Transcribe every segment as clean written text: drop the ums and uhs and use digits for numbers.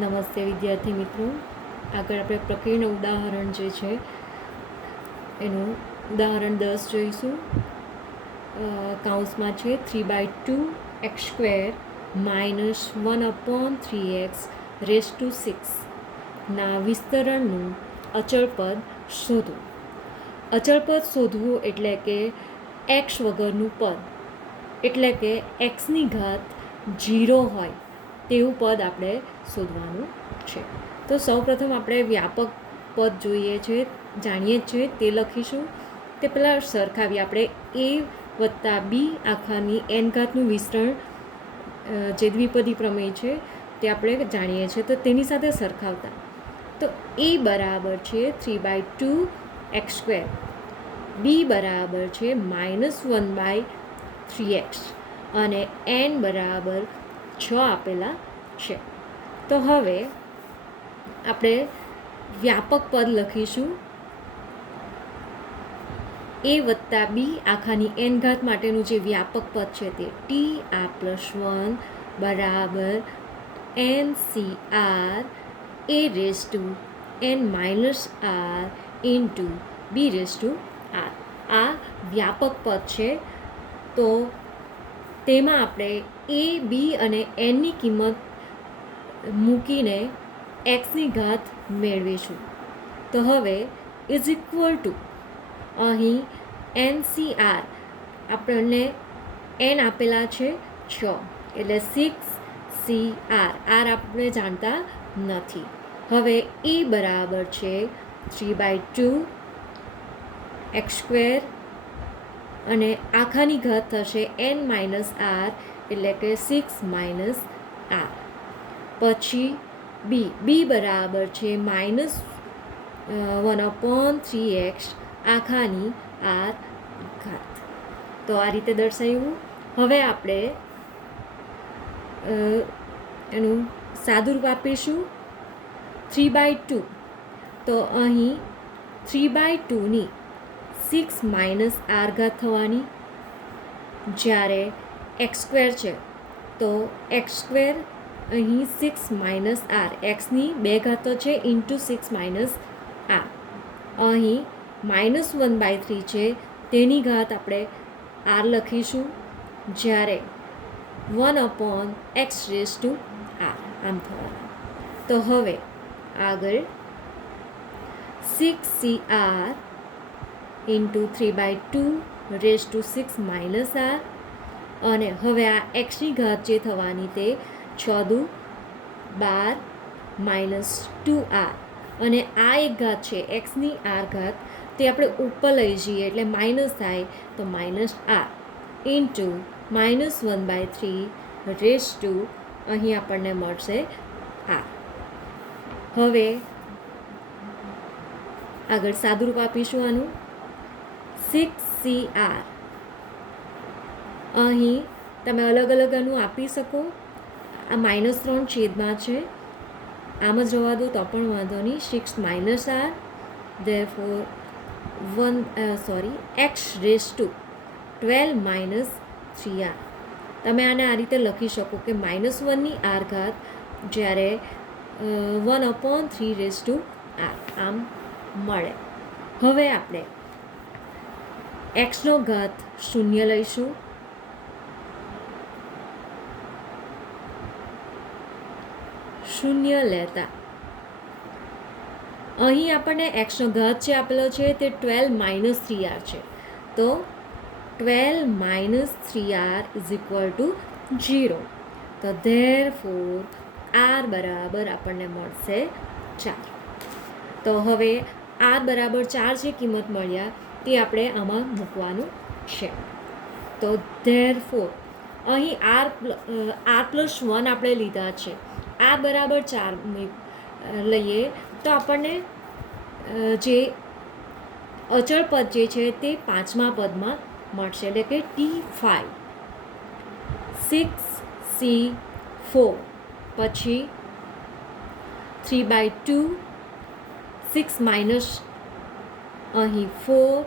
નમસ્તે વિદ્યાર્થી મિત્રો. આગળ આપણે પ્રક્રિયાનું ઉદાહરણ જે છે એનું ઉદાહરણ 10 જોઈશું. કૌંસમાં છે 3/2x² - 1/3x રેઝ ટુ 6 ના વિસ્તરણનું અચળ પદ શોધો. અચળ પદ શોધવું એટલે કે એક્સ વગરનું પદ, એટલે કે એક્સની ઘાત 0 હોય તેવું પદ આપણે શોધવાનું છે. તો સૌપ્રથમ આપણે વ્યાપક પદ જોઈએ છે, જાણીએ છીએ તે લખીશું. તે પહેલાં સરખાવીએ આપણે a વત્તા બી આખાની n ઘાતનું વિસ્તરણ જે દ્વિપદી પ્રમેય છે તે આપણે જાણીએ છીએ. તો તેની સાથે સરખાવતા તો a બરાબર છે 3/2x², b બરાબર છે -1/3x અને n બરાબર 6 આપેલા છે. તો હવે આપણે વ્યાપક પદ લખીશું. a વત્તા બી આખાની n ઘાત માટેનું જે વ્યાપક પદ છે તે t+1 બરાબર NCR a raise to n - r into b raise to r. આ વ્યાપક પદ છે. તો તેમાં આપણે a બી અને nની કિંમત મૂકીને એક્સની ઘાત મેળવીશું. તો હવે ઇઝ ઇક્વલ ટુ અહીં NCR આપણને n આપેલા છે 6 એટલે 6CR, આર આપણે જાણતા નથી. હવે એ બરાબર છે 3/2x² અને આખાની ઘાત થશે n - r એટલે કે 6 - r. પછી બી બરાબર છે -1/3x આખાની r ઘાત. તો આ રીતે દર્શાવ્યું. હવે આપણે એનું સાદુરૂપ આપીશું 3/2. તો અહીં 3/2ની 6 - r ઘાત થવાની, જ્યારે x² છે તો x² અહીં 6 - r, એક્સની 2 ઘાતો છે ઇન્ટુ 6 - r. અહીં -1/3 છે તેની ઘાત આપણે r લખીશું, જ્યારે 1/x રેઝ ટુ r આમ થવાનું. તો હવે આગળ 6CR into 3/2 rays two 6 - r. અને હવે આ એક્સની ઘાત જે થવાની તે 6 × 12 - 2r અને આ એક ઘાત છે એક્સની r ઘાત, તે આપણે ઉપર લઈ જઈએ એટલે માઇનસ થાય, તો -r ઇન્ટુ -1/3 રેઝ ટુ અહીં આપણને મળશે r. હવે આગળ સાદુરૂપ આપીશું આનું 6CR. અહીં તમે અલગ અલગ આનું આપી શકો. આ -3 છેદમાં છે, આમ જ રહેવા દો તો પણ વાંધો નહીં. 6 - r therefore x raise to 12 - 3r. તમે આને આ રીતે લખી શકો કે -1ની r ઘાત, જ્યારે 1/3 રેઝ ટુ r આમ મળે. હવે આપણે એક્સનો ઘાત 0 લઈશું. શૂન્ય લેતા અહીં આપણને એક્સનો ઘાત જે આપેલો છે તે 12 - 3r છે. તો 12 - 3r ઇઝ ઇક્વલ ટુ 0. તો ધેરફોર r બરાબર આપણને મળશે 4. તો હવે r બરાબર 4 જે કિંમત મળ્યા તે આપણે આમાં મૂકવાનું છે. તો ધેરફોર અહીં r+1 આપણે લીધા છે, r બરાબર 4 લઈએ તો આપણને જે અચળ પદ જે છે તે 5મા પદમાં મળશે, એટલે કે T5. 6C4 પછી 3/2 6 - અહીં 4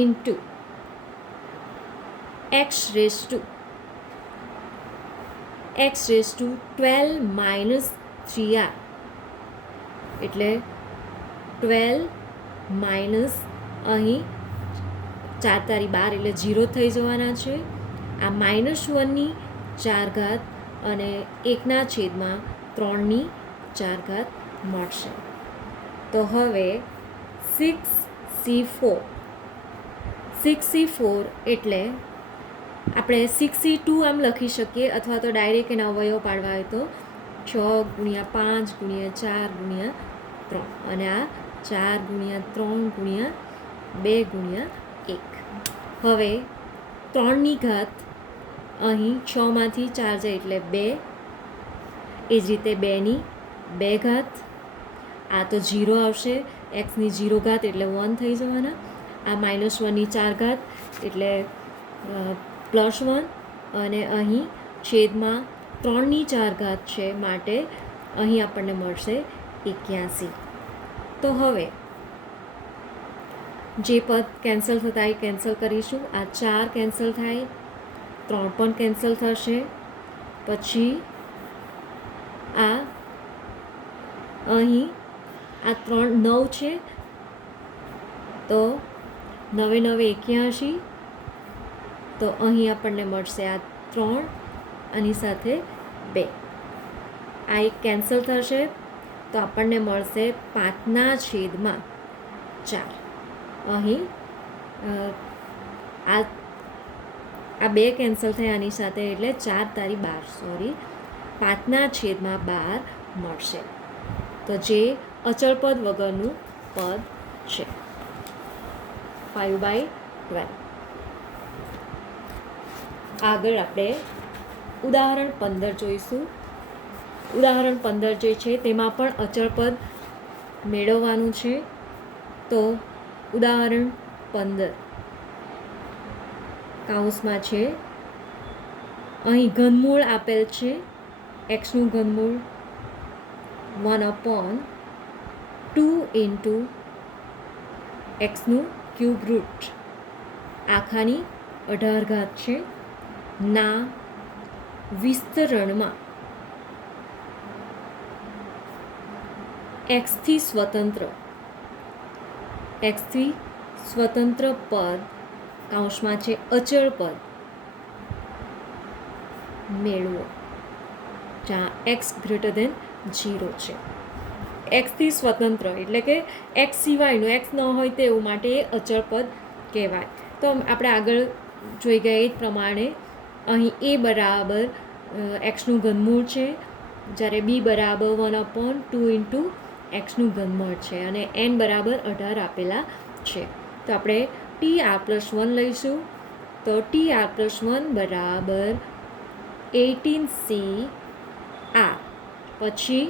into x raise to x⁻12 minus 3r એટલે 12 માઇનસ અહીં 4 તારી 12 એટલે 0 થઈ જવાના છે. આ -1ની 4 ઘાત અને 1/3 મળશે. તો હવે 6c4 એટલે આપણે 6c2 આમ લખી શકીએ અથવા તો ડાયરેક્ટ એના અવયવ પાડવા હોય તો 6 × 5 × 4 × 3 અને આ 4 × 3 × 2 × 1. હવે 3ની ઘાત અહીં 6માંથી 4 જાય એટલે 2, એ જ રીતે 2ની 2 ઘાત, આ તો 0 આવશે, x ની 0 ઘાત એટલે 1 થઈ જવાના, આ -1ની 4 ઘાત એટલે +1 અને અહીં છેદમાં 3ની 4 ઘાત છે માટે અહીં આપણને મળશે 81. તો હવે જે પદ કેન્સલ થતા એ કેન્સલ કરીશું. આ 4 કેન્સલ થાય, 3 પણ કેન્સલ થશે, પછી આ અહીં આ 9 છે તો 9 × 9 = 81. તો અહીં આપણને મળશે આ 3 આની સાથે 2, આ એક કેન્સલ થશે તો આપણને મળશે 5/4. અહીં આ 2 કેન્સલ થાય આની સાથે એટલે 4 તારી 12 5/12 મળશે. તો જે અચળ પદ વગરનું પદ છે 5/12. આગળ આપણે ઉદાહરણ 15 જોઈશું. ઉદાહરણ 15 જે છે તેમાં પણ અચળ પદ મેળવવાનું છે. તો ઉદાહરણ 15 કૌંસમાં છે, અહીં ઘનમૂળ આપેલ છે, એક્સનું ઘનમૂળ 1/2 × x ક્યુબ રૂટ આખાની 18 ઘાત છે ના વિસ્તરણમાં xથી સ્વતંત્ર પદ કૌંસમાં છે અચળ પદ મેળવો જ્યાં x > 0 છે. xથી સ્વતંત્ર એટલે કે x સિવાયનું, x ન હોય તેવું માટે એ અચળ પદ કહેવાય. તો આપણે આગળ જોઈ ગયા એ જ પ્રમાણે અહીં a બરાબર xનું ઘનમૂળ છે, જ્યારે b બરાબર 1/2 × xનું ઘનમૂળ છે અને n બરાબર 18 આપેલા છે. તો આપણે tr+1 લઈશું. તો tr+1 બરાબર 18cr, પછી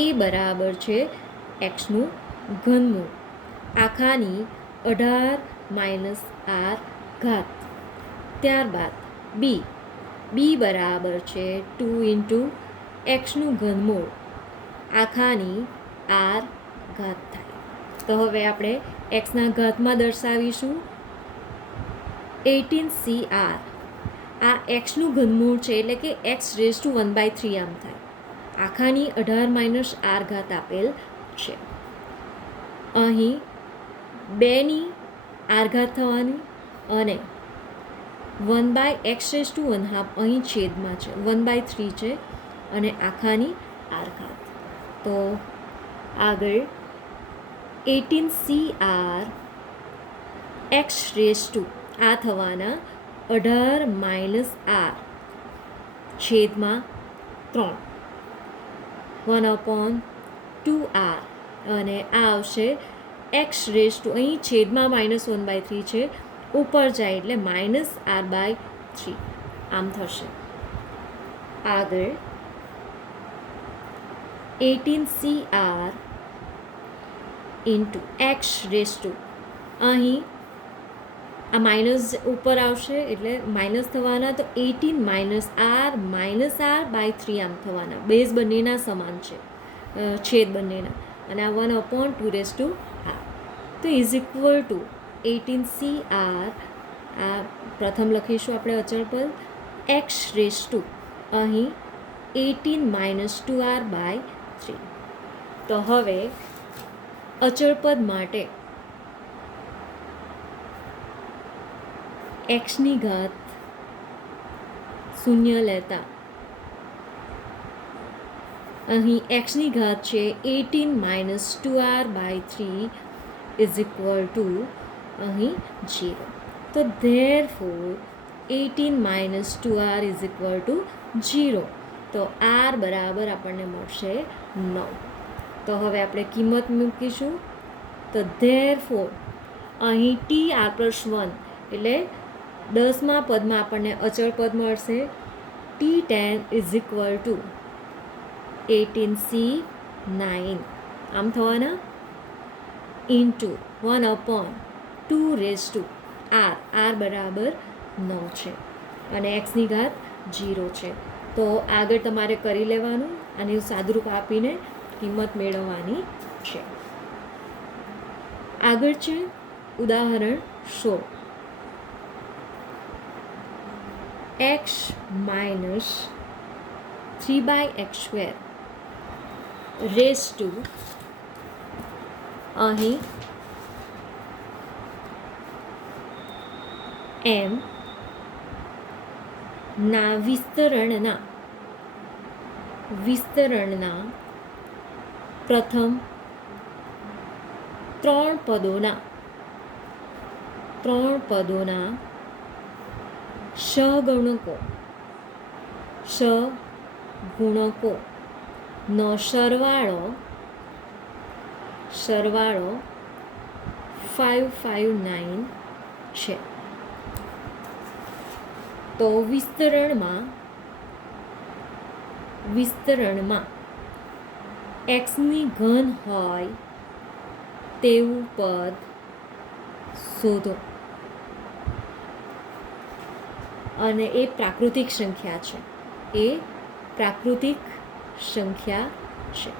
a બરાબર છે xનું ઘનમૂળ આખાની 18 - r ઘાત. ત્યારબાદ b બરાબર છે 2 × xનું ઘનમૂળ આખાની r ઘાત થાય. તો હવે આપણે xના ઘાતમાં દર્શાવીશું 18cr. આ xનું ઘનમૂળ છે એટલે કે x⁻1/3 આમ થાય, આખાની 18 - r ઘાત આપેલ છે. અહીં 2ની r ઘાત થવાની અને 1/x⁻1/2 અહીં છેદમાં છે 1/3 છે અને આખાની r ઘાત. તો આગળ 18cr x⁻2 આ થવાના 18 - r છેદમાં 3 1/2r અને આ આવશે x⁻, અહીં છેદમાં -1/3 છે, ઉપર જાય એટલે -r/3 આમ થશે. આગળ 18cr × x⁻2 અહીં આ માઇનસ ઉપર આવશે એટલે માઇનસ થવાના, તો 18 - r/3 આમ થવાના. બેઝ બંનેના સમાન છે, છેદ બંનેના, અને આ 1/2r. તો = 18cr આ પ્રથમ લખીશું આપણે અચળ પદ x⁻2 અહીં 18 - 2r/3. તો હવે અચળ પદ માટે એક્સની ઘાત શૂન્ય લેતા અહીં એક્સની ઘાત છે 18 - 2r/3 ઇઝ ઇક્વલ ટુ અહીં 0. તો therefore 18 - 2r is equal to 0. તો r બરાબર આપણને મળશે 9. તો હવે આપણે કિંમત મૂકીશું. તો ધેરફોર અહીં TR+1 એટલે 10મા પદમાં આપણને અચળ પદ મળશે. T10 is equal to 18C9 આમ થવાના ઇન્ટુ 1/2r. r બરાબર 9 છે અને એક્સની ઘાત 0 છે. તો આગળ તમારે કરી લેવાનું અને સાદુરૂપ આપીને કિંમત મેળવવાની છે. આગળ છે ઉદાહરણ 16. x minus 3/x² raise to અહીં m ના વિસ્તરણના પ્રથમ ત્રણ પદોના સહગુણકોનો સરવાળો 559 છે. તો વિસ્તરણમાં એક્સની ઘન હોય તેવું પદ શોધો અને એ પ્રાકૃતિક સંખ્યા છે.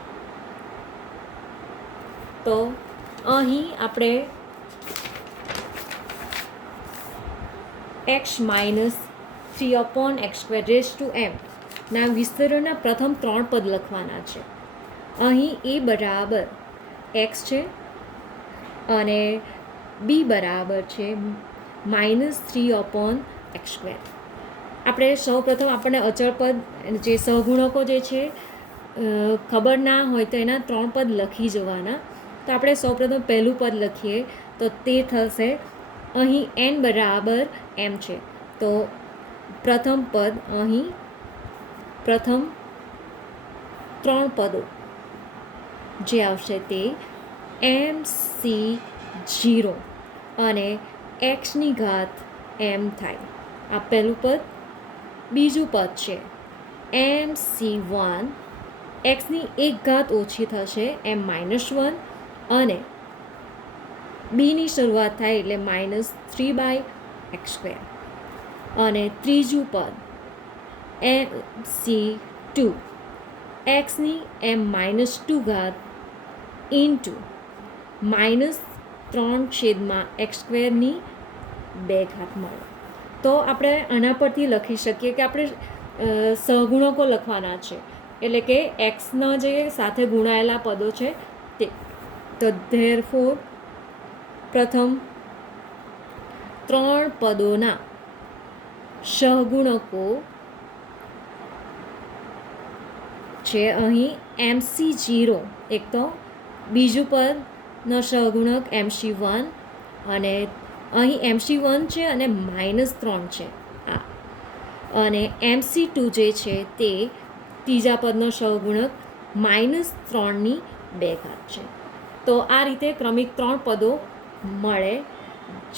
તો અહીં આપણે x minus 3/x² raise to m ના વિસ્તરણના પ્રથમ ત્રણ પદ લખવાના છે. અહીં a બરાબર x છે અને b બરાબર છે -3/x². આપણે સૌપ્રથમ આપણને અચળ પદ જે સહગુણકો જે છે ખબર ના હોય તો એના ત્રણ પદ લખી જવાના. તો આપણે સૌપ્રથમ પહેલું પદ લખીએ તો તે થશે અહીં n બરાબર m છે. તો પ્રથમ પદ અહીં પ્રથમ ત્રણ પદો જે આવશે તે MC0 અને એક્સની ઘાત m થાય. આ પહેલું પદ. બીજું પદ છે MC1, એક્સની એક ઘાત ઓછી થશે m-1 અને બીની શરૂઆત થાય એટલે -3/x². અને ત્રીજું પદ MC2, એક્સની m-2 ઘાત ઇન્ટુ -3/x² 2 ઘાત મળે. તો આપણે આના પરથી લખી શકીએ કે આપણે સહગુણકો લખવાના છે એટલે કે એક્સના જે સાથે ગુણાયેલા પદો છે તે. તો ધેરફોર પ્રથમ ત્રણ પદોના સહગુણકો છે અહીં MC0 એક તો, બીજું પદનો સહગુણક MC1 અને અહીં MC1 છે અને -3 છે આ, અને MC2 જે છે તે ત્રીજા પદનો સહગુણક -3/2 છે. તો આ રીતે ક્રમિક ત્રણ પદો મળે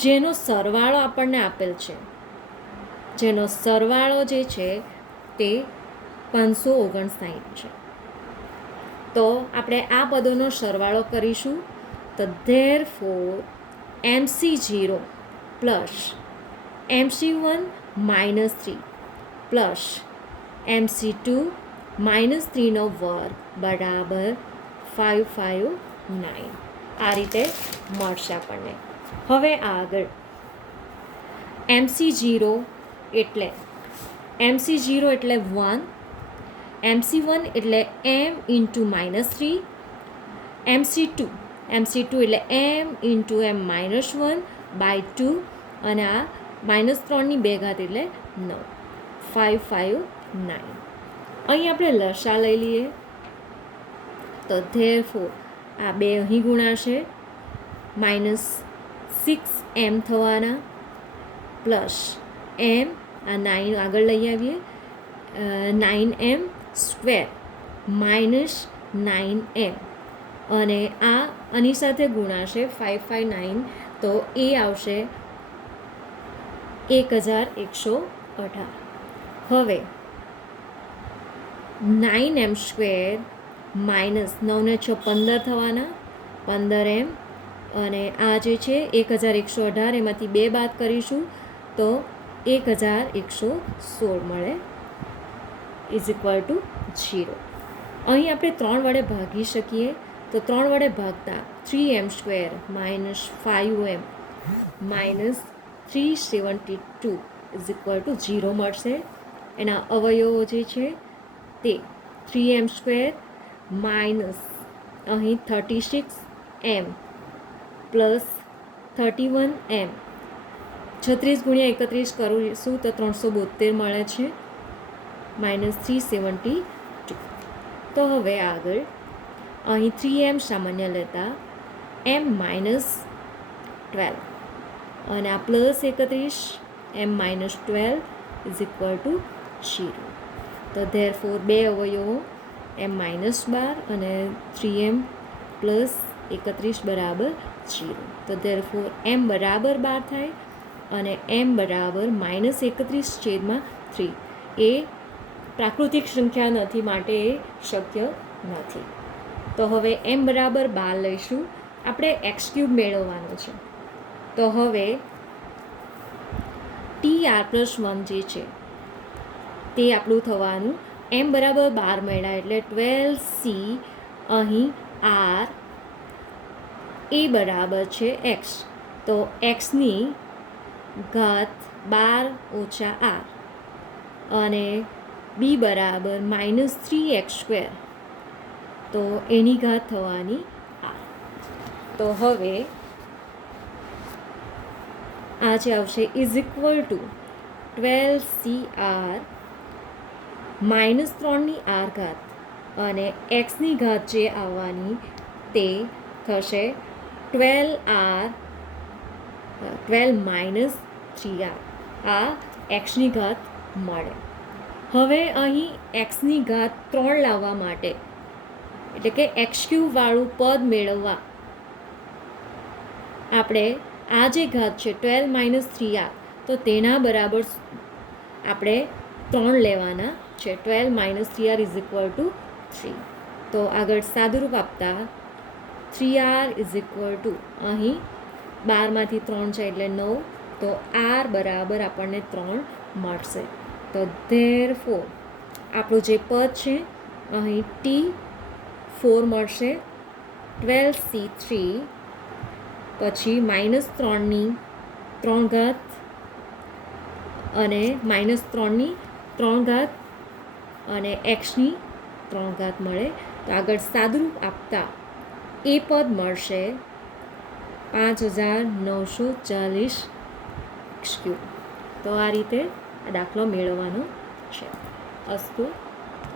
જેનો સરવાળો આપણને આપેલ છે. જેનો સરવાળો જે છે તે 559 છે. તો આપણે આ પદોનો સરવાળો કરીશું. તો therefore MC0 plus MC1 -3 plus MC2 -3² બરાબર 559. આ રીતે મળશે આપણને. હવે આગળ MC0 એટલે MC0 એટલે 1, MC1 એટલે m ઇન્ટુ -3, MC2 એટલે m ઇન્ટુ m -1/2 અને આ -3ની 2 ઘાત એટલે 9, 5, 5, 9. અહીં આપણે લસા લઈ લઈએ તો ધેરફોર આ 2 અહીં ગુણાશે, -6m થવાના પ્લસ m, આ 9 આગળ લઈ આવીએ, 9m² -9m અને આ આની સાથે ગુણાશે 5, 5, 9 તો એ આવશે 1118. હવે 9m² -9 ને 6 15 થવાના, 15m અને આ જે છે 1118 એમાંથી 2 બાદ કરીશું તો 1116 મળે = 0. અહીં આપણે 3 વડે ભાગી શકીએ તો 3 વડે ભાગતા 3m² -5m -372 = 0 મળશે. એના અવયવો જે છે તે 3m² માઇનસ અહીં 36m પ્લસ 31m, 36 × 31 કરીશું તો 372 મળે છે, -372. તો હવે આગળ અહીં 3m સામાન્ય લેતા m -12 અને આ પ્લસ 31 m -12 = 0. તો ધેરફોર 2 અવયવો m -12 અને 3m પ્લસ 31 = 0. તો ધેરફોર m બરાબર 12 થાય અને m બરાબર -31/3. એ પ્રાકૃતિક સંખ્યા નથી માટે એ શક્ય નથી. તો હવે m બરાબર 12 લઈશું. આપણે x³ મેળવવાનો છે તો હવે TR+1 જે છે તે આપણું થવાનું. m બરાબર 12 મળ્યા એટલે 12c, અહીં r, એ બરાબર છે x, તો xની ઘાત 12 - r અને b બરાબર -3x², તો એની ઘાત થવાની r. તો હવે આ જે આવશે = 12cr -3ની r ઘાત અને xની ઘાત જે આવવાની તે થશે 12r 12 - 3r. આ xની ઘાત મળે. હવે અહીં xની ઘાત 3 લાવવા માટે એટલે કે x³ વાળું પદ મેળવવા આપણે આ જે ઘાત છે 12 - 3r તો તેના બરાબર આપણે 3 લેવાના છે. 12 - 3r = 3. તો આગળ સાદુરૂપ આપતા 3r = અહીં 12માંથી 3 છે એટલે 9, તો r બરાબર આપણને 3 મળશે. તો ધેરફોર આપણું જે પદ છે અહીં T4 મળશે, 12c3 પછી -3ની 3 ઘાત અને -3ની 3 ઘાત અને xની 3 ઘાત મળે. તો આગળ સાદુરૂપ આપતા એ પદ મળશે 5940 x³. તો આ રીતે આ દાખલો મેળવવાનો છે. અસ્તુ.